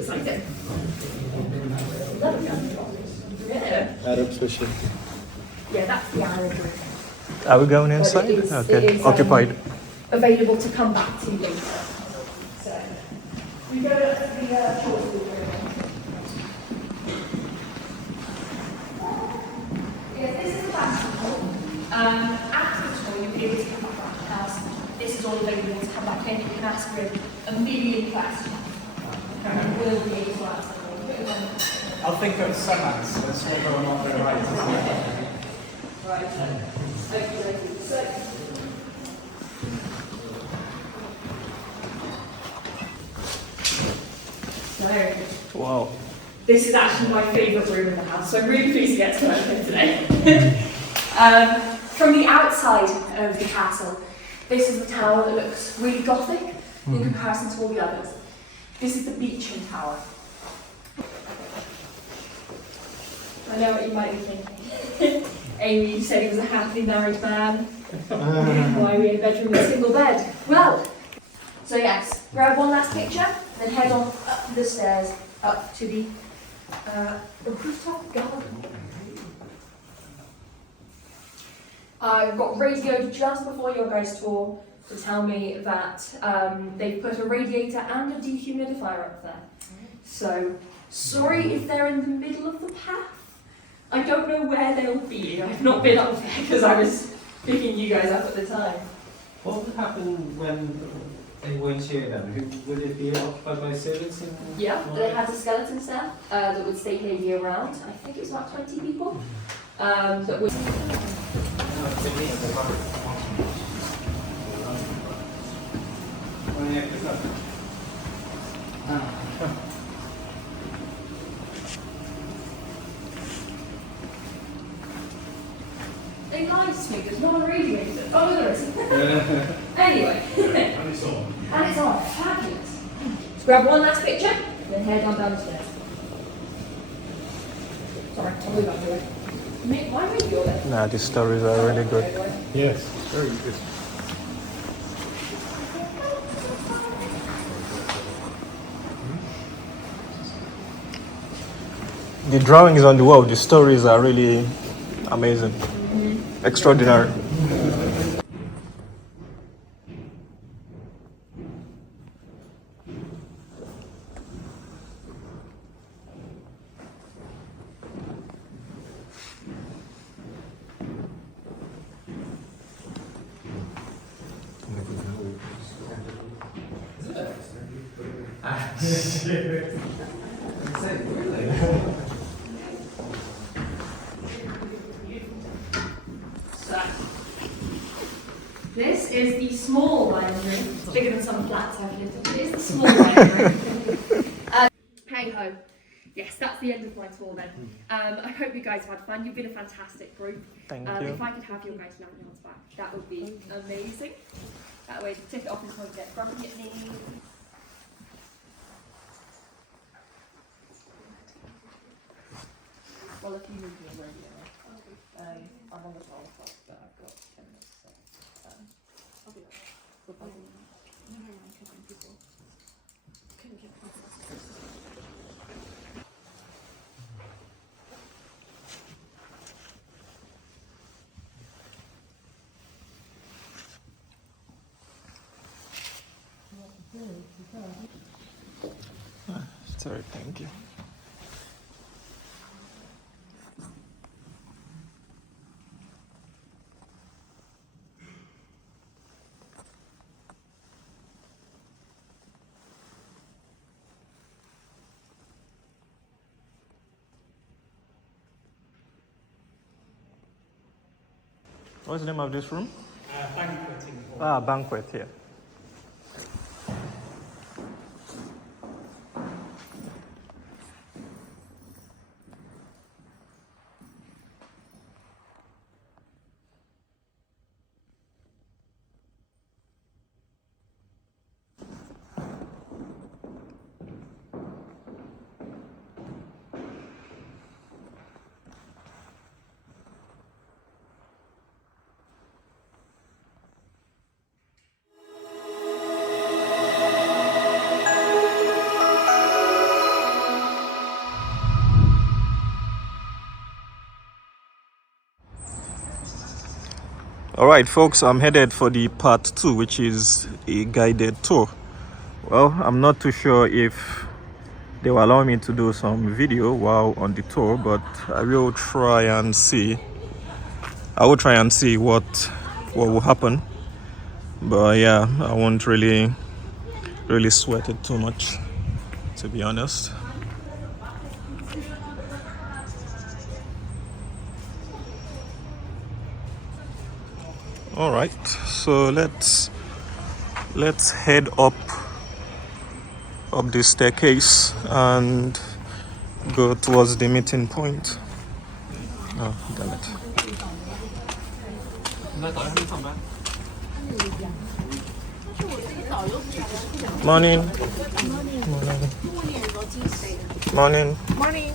exciting. Yeah. Arab fishing. Yeah, that's the Arab room. Are we going inside? It is, Okay, occupied. Available to come back to later. So, we go to the short room. Yeah, this is the banquet hall. After the tour, you'll be able to come back around the house. This is all available to come back in. You can ask with a million questions. And you will be able to answer them. I'll think of some answers, whether or not they're right. Right. Okay. So, Wow. this is actually my favourite room in the house, so I'm really pleased to get to work here today. From the outside of the castle, this is the tower that looks really gothic in comparison to all the others. This is the Bute Tower. I know what you might be thinking. Amy, you said he was a happily married man. Why are we in a bedroom with a single bed? Well, so yes, grab one last picture, then head on up the stairs, up to the rooftop garden. I got radioed just before your guys' tour to tell me that they've put a radiator and a dehumidifier up there. So, sorry if they're in the middle of the path. I don't know where they'll be. I've not been up there because I was picking you guys up at the time. What would happen when they weren't here then? Would it be occupied by servants? Yeah, they had a skeleton staff that would stay here year round. I think it was about 20 people. That would. They lied to me, there's not a radiator. Oh, there is. Anyway. And it's on. And it's on. Fabulous. Let's grab one last picture, then head on down the stairs. Sorry, I'll move up to it. Why are you there? Nah, these stories are really good. Yes, very good. The drawings on the wall, the stories are really amazing. Extraordinary. This is the small dining room. It's bigger than some flats I've lived in. It is the small dining room. Hey ho. Yes, that's the end of my tour then. I hope you guys had fun. You've been a fantastic group. Thank you. If I could have your guys' lanyards back, that would be amazing. That way the ticket office won't get grumpy at me. Well, if you need me already, I'm on the 12 o'clock, but I've got 10 minutes, so I'll be there. No, because people couldn't get past. Sorry, thank you. What's the name of this room? Banqueting hall. Ah, banquet, yeah. All right, folks, I'm headed for the part 2, which is a guided tour. Well, I'm not too sure if they will allow me to do some video while on the tour, but I will try and see. I will try and see what will happen. But yeah, I won't really sweat it too much, to be honest. All right, so let's head up this staircase and go towards the meeting point. Oh, damn it. Morning. Morning. Morning.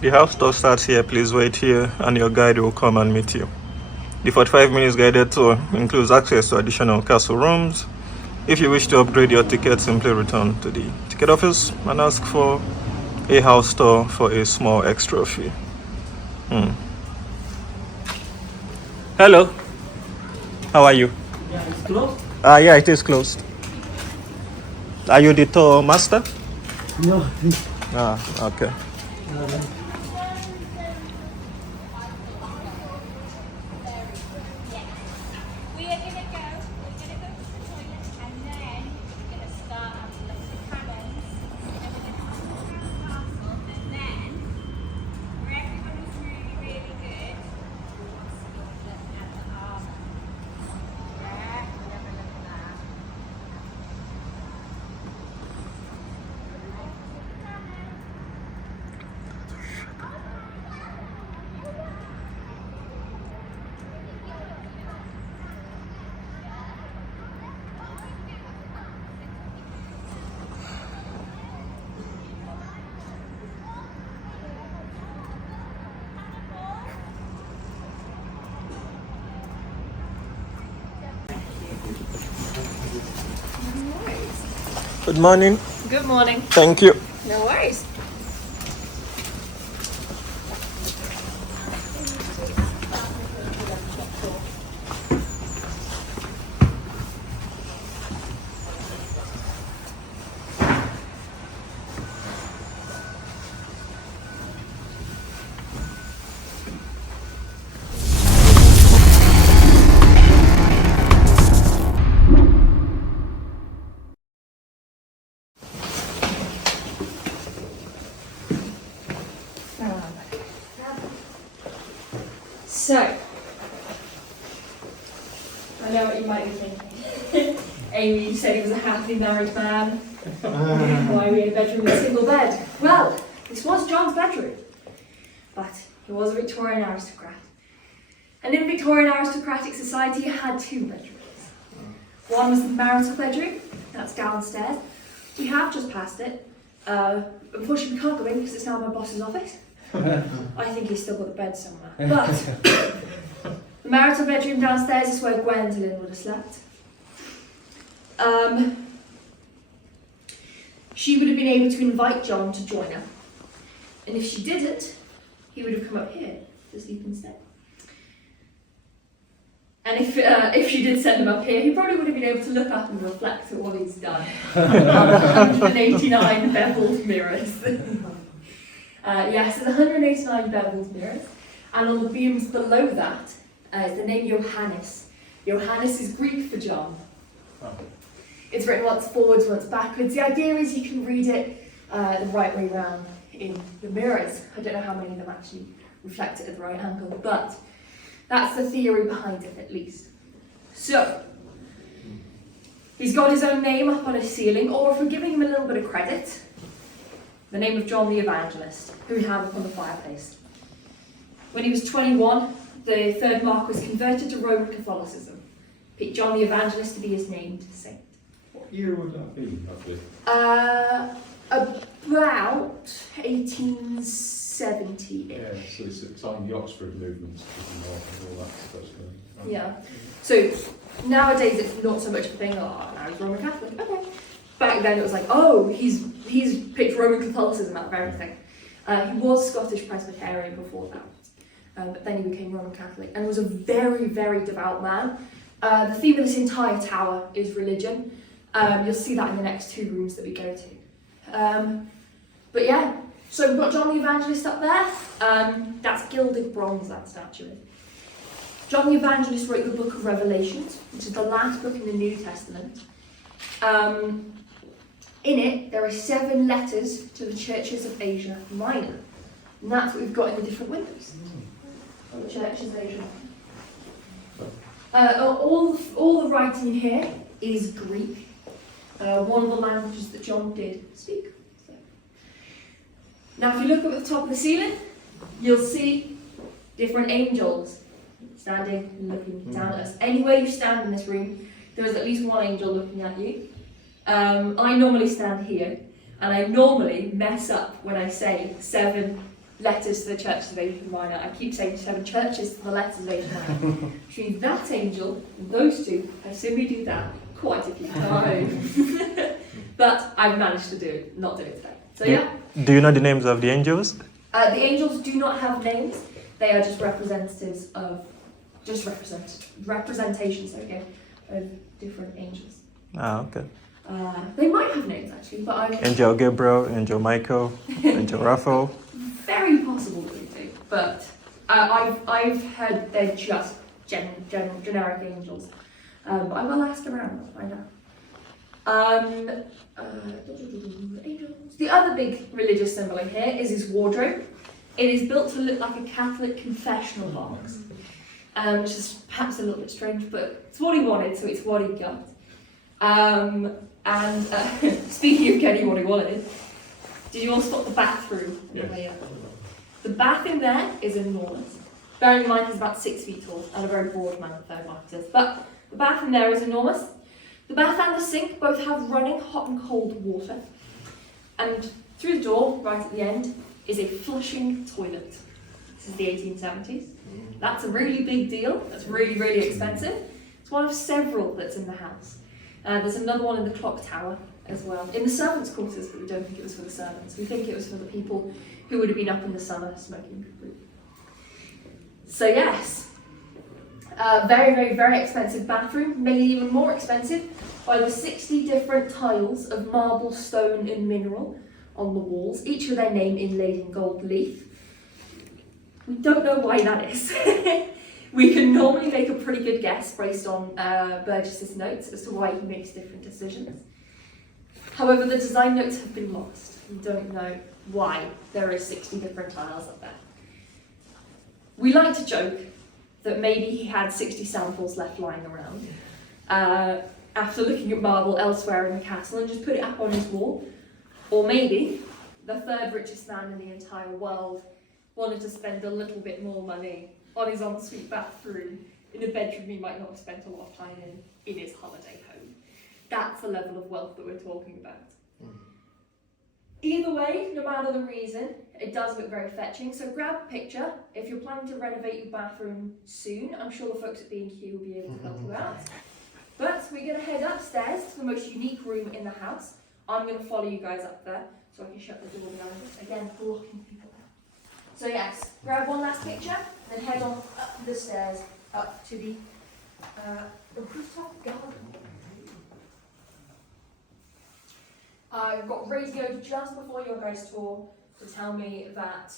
The house tour starts here. Please wait here and your guide will come and meet you. The 45 minutes guided tour includes access to additional castle rooms. If you wish to upgrade your ticket, simply return to the ticket office and ask for a house tour for a small extra fee. Hello. How are you? Yeah, it's closed? Yeah, it is closed. Are you the tour master? No. Okay. Good morning. Good morning. Thank you. No worries. So, I know what you might be thinking. Amy, you said he was a happily married man. Why we had a bedroom with a single bed? Well, this was John's bedroom, but he was a Victorian aristocrat. And in Victorian aristocratic society, you had two bedrooms. One was the marital bedroom, that's downstairs. We have just passed it. Unfortunately, we can't go in because it's now my boss's office. I think he's still got the bed somewhere. But the marital bedroom downstairs is where Gwendolyn would have slept. She would have been able to invite John to join her. And if she didn't, he would have come up here to sleep instead. And if she did send him up here, he probably would have been able to look up and reflect at what he's done. 189 beveled mirrors. Yes, there's 189 beveled mirrors. And on the beams below that is the name Johannes. Johannes is Greek for John. It's written once forwards, once backwards. The idea is you can read it the right way round in the mirrors. I don't know how many of them actually reflect it at the right angle, but that's the theory behind it, at least. So, he's got his own name up on his ceiling, or if we're giving him a little bit of credit, the name of John the Evangelist, who we have up on the fireplace. When he was 21, the third Marquess converted to Roman Catholicism, picked John the Evangelist to be his named saint. What year would that be, roughly? About 1870. Yeah, so it's at the time the Oxford movement and all that stuff going on. Yeah. So nowadays it's not so much a thing. Oh, now he's Roman Catholic. Okay. Back then it was like, oh, he's picked Roman Catholicism out of everything. He was Scottish Presbyterian before that, but then he became Roman Catholic and was a very, very devout man. The theme of this entire tower is religion. You'll see that in the next two rooms that we go to. But yeah, so we've got John the Evangelist up there. That's gilded bronze, that statue is. John the Evangelist wrote the book of Revelations, which is the last book in the New Testament. In it, there are 7 letters to the churches of Asia Minor. And that's what we've got in the different windows. The churches of Asia Minor. All the writing here is Greek. One of the languages that John did speak. So. Now if you look up at the top of the ceiling, you'll see different angels standing and looking down at us. Anywhere you stand in this room, there is at least one angel looking at you. I normally stand here, and I normally mess up when I say 7 letters to the churches of Asia Minor. I keep saying 7 churches to the letters of Asia Minor. Which means that angel and those 2, I simply do that quite a few times. But I've managed to do it, not do it today. So yeah. Do you know the names of the angels? The angels do not have names. They are just representatives of, representations, okay, of different angels. Ah, okay. They might have names actually, but I'm Angel Gabriel, Angel Michael, Angel Raphael. very possible that they do. But I've heard they're just generic angels. But I will ask around to find out. Angels. The other big religious symbol in here is his wardrobe. It is built to look like a Catholic confessional box, which is perhaps a little bit strange, but it's what he wanted, so it's what he got. Speaking of getting what he wanted, did you all spot the bathroom? Yes. The bath in there is enormous. Bearing in mind he's about 6 feet tall and a very broad man, the third Marquess is. But the bath in there is enormous. The bath and the sink both have running hot and cold water. And through the door, right at the end, is a flushing toilet. This is the 1870s. That's a really big deal. That's really, really expensive. It's one of several that's in the house. There's another one in the clock tower as well. In the servants' quarters, but we don't think it was for the servants. We think it was for the people who would have been up in the summer smoking. So yes, very, very, very expensive bathroom, made even more expensive by the 60 different tiles of marble, stone and mineral on the walls, each with their name inlaid in gold leaf. We don't know why that is. We can normally make a pretty good guess based on Burgess's notes as to why he makes different decisions. However, the design notes have been lost. We don't know why there are 60 different tiles up there. We like to joke that maybe he had 60 samples left lying around. after looking at marble elsewhere in the castle and just put it up on his wall. Or maybe the third richest man in the entire world wanted to spend a little bit more money on his ensuite bathroom in a bedroom he might not have spent a lot of time in his holiday home. That's the level of wealth that we're talking about. Either way, no matter the reason, it does look very fetching. So grab a picture. If you're planning to renovate your bathroom soon, I'm sure the folks at B&Q will be able to help you out. But we're going to head upstairs to the most unique room in the house. I'm going to follow you guys up there so I can shut the door behind us. Again, blocking people out. So yes, grab one last picture, then head on up the stairs, up to the rooftop garden. I got radioed just before your guys' tour to tell me that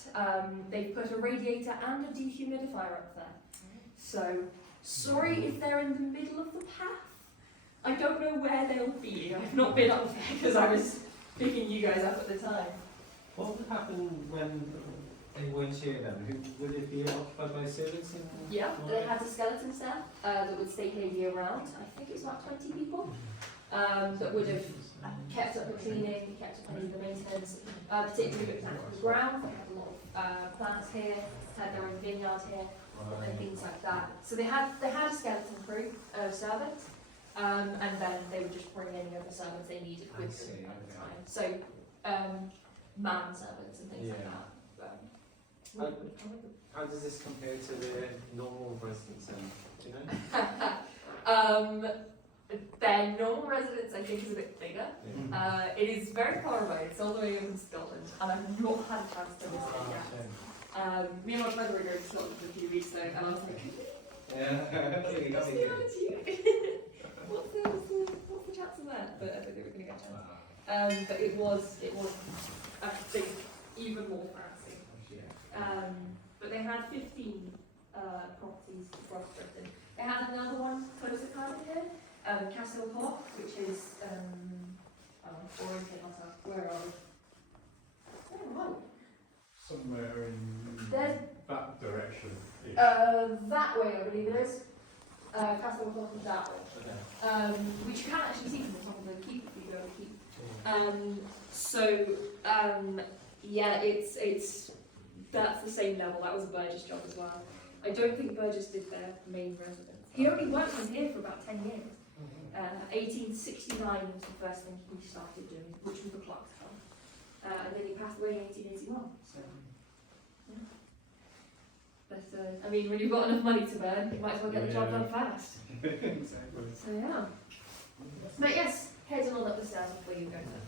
they've put a radiator and a dehumidifier up there. So, sorry if they're in the middle of the path. I don't know where they'll be. I've not been up there because I was picking you guys up at the time. What would happen when they weren't here then? Would it be occupied by servants? Yeah, they had a skeleton staff that would stay here year round. I think it was about 20 people that would have kept up the cleaning, kept up any of the maintenance, particularly looked after the ground. They had a lot of plants here, had their own vineyard here, and things like that. So they had a skeleton crew of servants, and then they would just bring any other servants they needed with them at the time. So man servants and things like that. How does this compare to the normal residents then? Do you know? Their normal residence, I think, is a bit bigger. It is very far away. It's all the way up in Scotland, and I've not had a chance to visit it yet. Me and my brother were going to Scotland for a few weeks ago, and I was like, what's the chance of that? But I don't think we're going to get a chance. But it was, I think, even more fancy. But they had 15 properties across Britain. They had another one close to Cardiff here. Castle Hawk, which is, orientate myself, where are we? Oh, Somewhere in There's, that direction. that way I believe it is. Castle Hawk is that way. Which you can't actually see from the top of the keep if you go to the keep. Yeah, it's that's the same level. That was a Burges job as well. I don't think Burges did their main residence. He only worked in here for about 10 years. 1869 was the first thing he started doing, which was the clock's home. And then he passed away in 1881. So, yeah. But I mean, when you've got enough money to burn, you might as well get the job done fast. Exactly. So yeah. But yes, heading on up the stairs before you go there.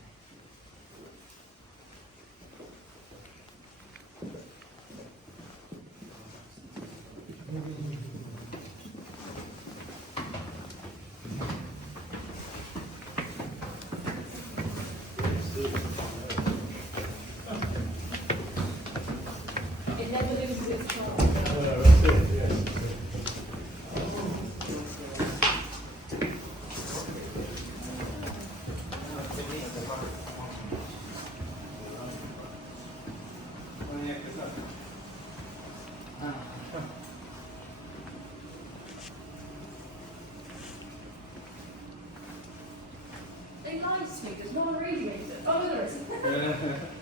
It never loses its charm. That's it, yes. They lied to me, there's not a radiator. Oh, no, there isn't.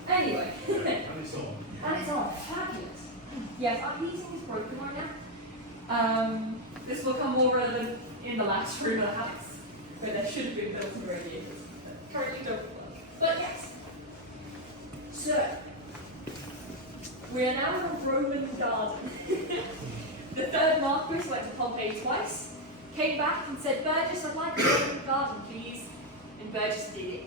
Anyway. And it's on. And it's on. Fabulous. Yes, our heating is broken right now. This will come more relevant in the last room of the house, where there should have been built-in radiators. Currently don't work. But yes. So, we are now in a Roman garden. The third Marquess went to Pompeii twice, came back and said, Burgess, I'd like a Roman garden, please. And Burgess did it.